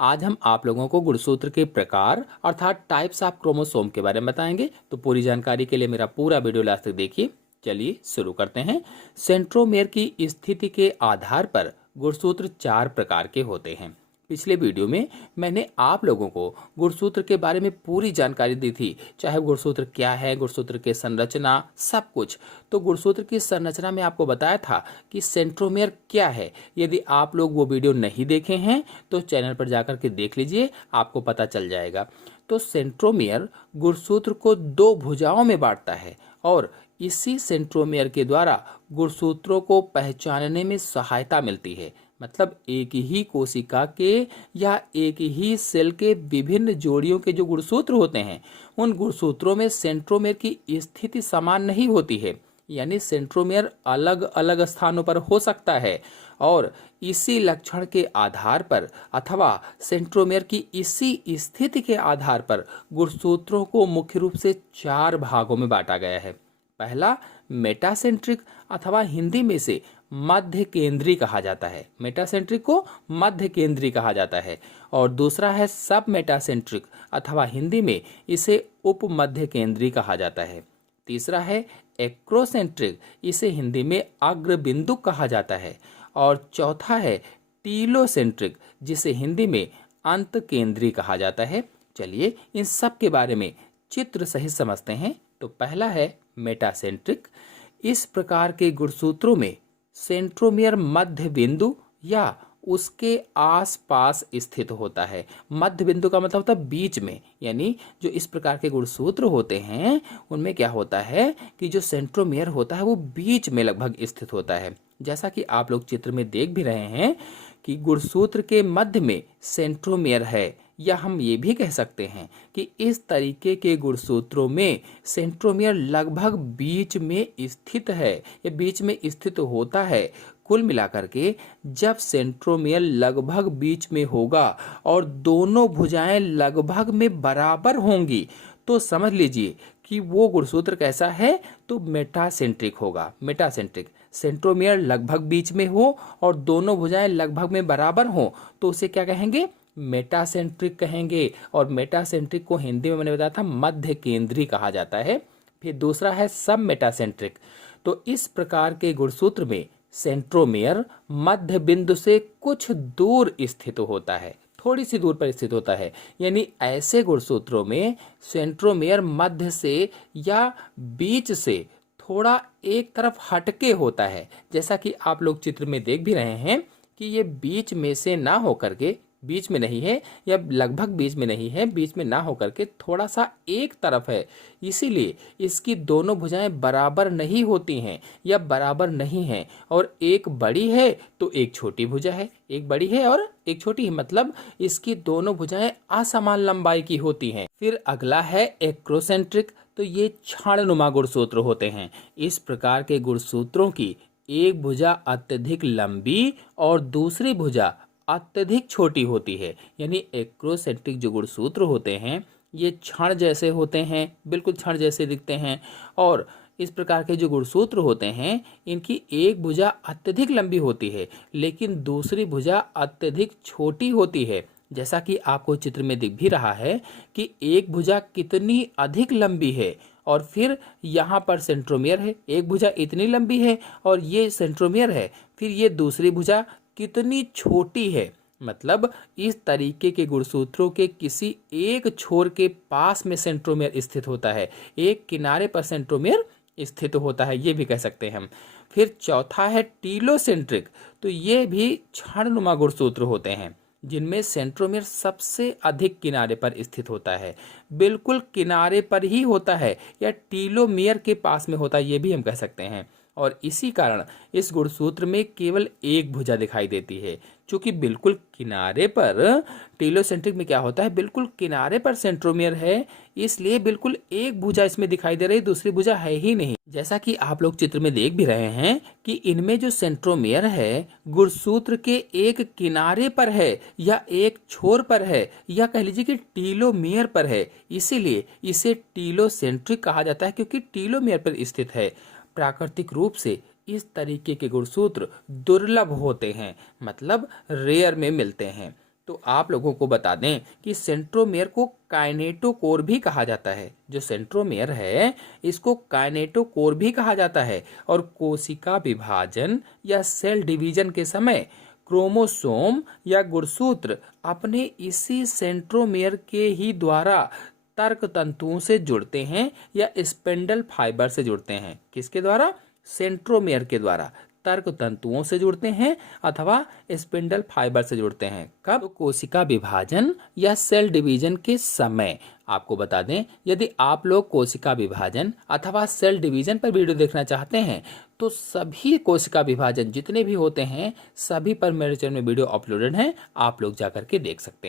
आज हम आप लोगों को गुणसूत्र के प्रकार अर्थात टाइप्स ऑफ क्रोमोसोम के बारे में बताएंगे। तो पूरी जानकारी के लिए मेरा पूरा वीडियो लास्ट तक देखिए। चलिए शुरू करते हैं। सेंट्रोमेयर की स्थिति के आधार पर गुणसूत्र 4 प्रकार के होते हैं। पिछले वीडियो में मैंने आप लोगों को गुणसूत्र के बारे में पूरी जानकारी दी थी, चाहे गुणसूत्र क्या है, गुणसूत्र की संरचना, सब कुछ। तो गुणसूत्र की संरचना में आपको बताया था कि सेंट्रोमेयर क्या है। यदि आप लोग वो वीडियो नहीं देखे हैं तो चैनल पर जाकर के देख लीजिए, आपको पता चल जाएगा। तो सेंट्रोमेयर गुणसूत्र को 2 भुजाओं में बांटता है और इसी सेंट्रोमेयर के द्वारा गुणसूत्रों को पहचानने में सहायता मिलती है। मतलब एक ही कोशिका के या एक ही सेल के विभिन्न जोड़ियों के जो गुणसूत्र होते हैं, उन गुणसूत्रों में सेंट्रोमेयर की स्थिति समान नहीं होती है। यानी सेंट्रोमेयर अलग अलग स्थानों पर हो सकता है और इसी लक्षण के आधार पर अथवा सेंट्रोमेयर की इसी स्थिति के आधार पर गुणसूत्रों को मुख्य रूप से 4 भागों में बांटा गया है। पहला मेटासेंट्रिक अथवा हिंदी में से मध्य केंद्री कहा जाता है। मेटासेंट्रिक को मध्य केंद्री कहा जाता है। और दूसरा है सब मेटासेंट्रिक अथवा हिंदी में इसे उप मध्य केंद्री कहा जाता है। तीसरा है एक्रोसेंट्रिक, इसे हिंदी में अग्र बिंदु कहा जाता है। और चौथा है टीलोसेंट्रिक, जिसे हिंदी में अंत केंद्री कहा जाता है। चलिए इन सब के बारे में चित्र सहित समझते हैं। तो पहला है मेटासेंट्रिक। इस प्रकार के गुणसूत्रों में सेंट्रोमेयर मध्य बिंदु या उसके आसपास स्थित होता है। मध्य बिंदु का मतलब होता है बीच में। यानी जो इस प्रकार के गुणसूत्र होते हैं उनमें क्या होता है कि जो सेंट्रोमेयर होता है वो बीच में लगभग स्थित होता है। जैसा कि आप लोग चित्र में देख भी रहे हैं कि गुणसूत्र के मध्य में सेंट्रोमेयर है, या हम ये भी कह सकते हैं कि इस तरीके के गुणसूत्रों में सेंट्रोमेयर लगभग बीच में स्थित है या बीच में स्थित होता है। कुल मिलाकर के जब सेंट्रोमेयर लगभग बीच में होगा और दोनों भुजाएं लगभग में बराबर होंगी तो समझ लीजिए कि वो गुणसूत्र कैसा है, तो मेटासेंट्रिक होगा। मेटासेंट्रिक सेंट्रोमेयर लगभग बीच में हो और दोनों भुजाएं लगभग में बराबर हो तो उसे क्या कहेंगे, मेटासेंट्रिक कहेंगे। और मेटासेंट्रिक को हिंदी में मैंने बताया था मध्य केंद्री कहा जाता है। फिर दूसरा है सब मेटासेंट्रिक। तो इस प्रकार के गुणसूत्र में सेंट्रोमेयर मध्य बिंदु से कुछ दूर स्थित होता है, थोड़ी सी दूर पर स्थित होता है। यानी ऐसे गुणसूत्रों में सेंट्रोमेयर मध्य से या बीच से थोड़ा एक तरफ हटके होता है। जैसा कि आप लोग चित्र में देख भी रहे हैं कि ये बीच में से ना होकर के, बीच में नहीं है या लगभग बीच में नहीं है, बीच में ना होकर के थोड़ा सा एक तरफ है। इसीलिए इसकी दोनों भुजाएं बराबर नहीं होती हैं या बराबर नहीं हैं। और एक बड़ी है तो एक छोटी भुजा है, एक बड़ी है और एक छोटी है, मतलब इसकी दोनों भुजाएं असमान लंबाई की होती हैं। फिर अगला है एक्रोसेंट्रिक। तो ये क्षणनुमा गुणसूत्र होते हैं। इस प्रकार के गुणसूत्रों की एक भुजा अत्यधिक लंबी और दूसरी भुजा अत्यधिक छोटी होती है। यानी एक्रोसेंट्रिक जो गुणसूत्र होते हैं ये क्षण जैसे होते हैं, बिल्कुल क्षण जैसे दिखते हैं। और इस प्रकार के जो गुणसूत्र होते हैं इनकी एक भुजा अत्यधिक लंबी होती है लेकिन दूसरी भुजा अत्यधिक छोटी होती है। जैसा कि आपको चित्र में दिख भी रहा है कि एक भुजा कितनी अधिक लंबी है और फिर यहाँ पर सेंट्रोमेयर है, एक भुजा इतनी लंबी है और ये सेंट्रोमेयर है, फिर ये दूसरी भुजा कितनी छोटी है। मतलब इस तरीके के गुणसूत्रों के किसी एक छोर के पास में सेंट्रोमेयर स्थित होता है, एक किनारे पर सेंट्रोमेयर स्थित होता है, ये भी कह सकते हैं हम। फिर चौथा है टीलोसेंट्रिक। तो ये भी क्षणनुमा गुणसूत्र होते हैं जिनमें सेंट्रोमेयर सबसे अधिक किनारे पर स्थित होता है, बिल्कुल किनारे पर ही होता है या टीलोमेयर के पास में होता है, ये भी हम कह सकते हैं। और इसी कारण इस गुणसूत्र में केवल एक भुजा दिखाई देती है। चूंकि बिल्कुल किनारे पर टीलोसेंट्रिक में क्या होता है, बिल्कुल किनारे पर सेंट्रोमेयर है, इसलिए बिल्कुल एक भुजा इसमें दिखाई दे रही, दूसरी भुजा है ही नहीं। जैसा कि आप लोग चित्र में देख भी रहे हैं कि इनमें जो सेंट्रोमेयर है गुणसूत्र के एक किनारे पर है या एक छोर पर है या कह लीजिए कि टीलोमेयर पर है, इसीलिए इसे टीलोसेंट्रिक कहा जाता है क्योंकि टीलोमेयर पर स्थित है। प्राकृतिक रूप से इस तरीके के गुणसूत्र दुर्लभ होते हैं, मतलब रेयर में मिलते हैं। तो आप लोगों को बता दें कि सेंट्रोमेयर को काइनेटोकोर भी कहा जाता है। जो सेंट्रोमेयर है इसको काइनेटोकोर भी कहा जाता है और कोशिका विभाजन या सेल डिवीजन के समय क्रोमोसोम या गुणसूत्र अपने इसी सेंट्रोमेयर के ही द्वारा तर्क तंतुओं से जुड़ते हैं या स्पिंडल फाइबर से जुड़ते हैं। किसके द्वारा? सेंट्रोमेयर के द्वारा तर्क तंतुओं से जुड़ते हैं अथवा स्पिंडल फाइबर से जुड़ते हैं। कब? तो कोशिका विभाजन या सेल डिवीजन के समय। आपको बता दें, यदि आप लोग कोशिका विभाजन अथवा सेल डिवीजन पर वीडियो देखना चाहते हैं तो सभी कोशिका विभाजन जितने भी होते हैं सभी पर मेरे चैनल में वीडियो अपलोडेड हैं, आप लोग जाकर के देख सकते हैं।